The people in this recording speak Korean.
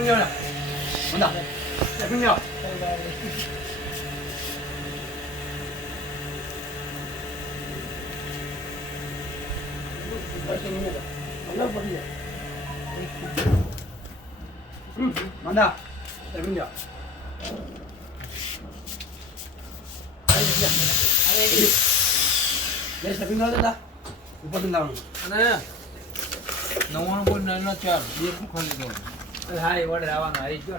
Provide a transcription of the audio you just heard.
대중렬 온다. 대중렬. 만다. 대중렬. 내 대중렬 된다. 못 받는다. 하나야. 너무 한 번 날렸죠. 이게 북한에도. hai bữa nào ăn lại đi chứ